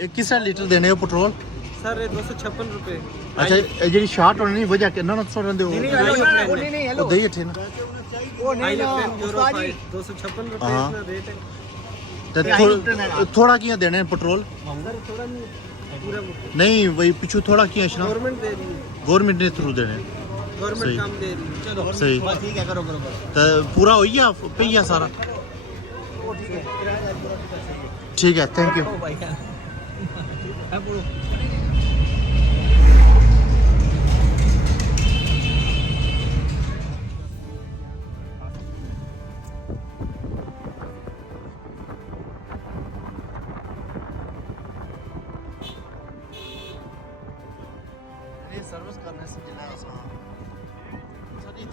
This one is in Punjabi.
ਇਹ ਕਿਸ ਤਰ੍ਹਾਂ ਲੀਟਰ ਦੇਣੇ ਹੋ ਪੈਟਰੋਲ? सर ये 256 रुपए। ਅੱਛਾ ਇਹ ਜਿਹੜੀ ਸ਼ਾਰਟ ਹੋਣੀ ਨਹੀਂ ਵਜ੍ਹਾ ਕਿੰਨਾ 900 ਰਹਿੰਦੇ ਹੋ? ਉਹ ਦਈ ਇੱਥੇ ਨਾ वो नहीं ना उस्ताद जी 256 रुपए हाँ। इसका रेट है। ਤੇ ਥੋੜਾ ਕੀ ਦੇਣੇ ਪੈਟਰੋਲ? सर थोड़ा नहीं पूरा ਨਹੀਂ ਵਈ ਪਿੱਛੋਂ ਥੋੜਾ ਕੀ ਅਸ਼ਨਾ गवर्नमेंट दे रही है, ਗਵਰਨਮੈਂਟ ਨੇ ਥਰੂ ਦੇਣੇ सही। गवर्नमेंट काम दे रही है। चलो ਸਹੀ बस ठीक है, करो बरोबर। ਤੇ ਪੂਰਾ ਹੋਈ ਆ ਪਈਆ ਸਾਰਾ? ਠੀਕ ਹੈ ਥੈਂਕ ਯੂ। भाई है पूरा सर्विस करने से जिला आसान सारी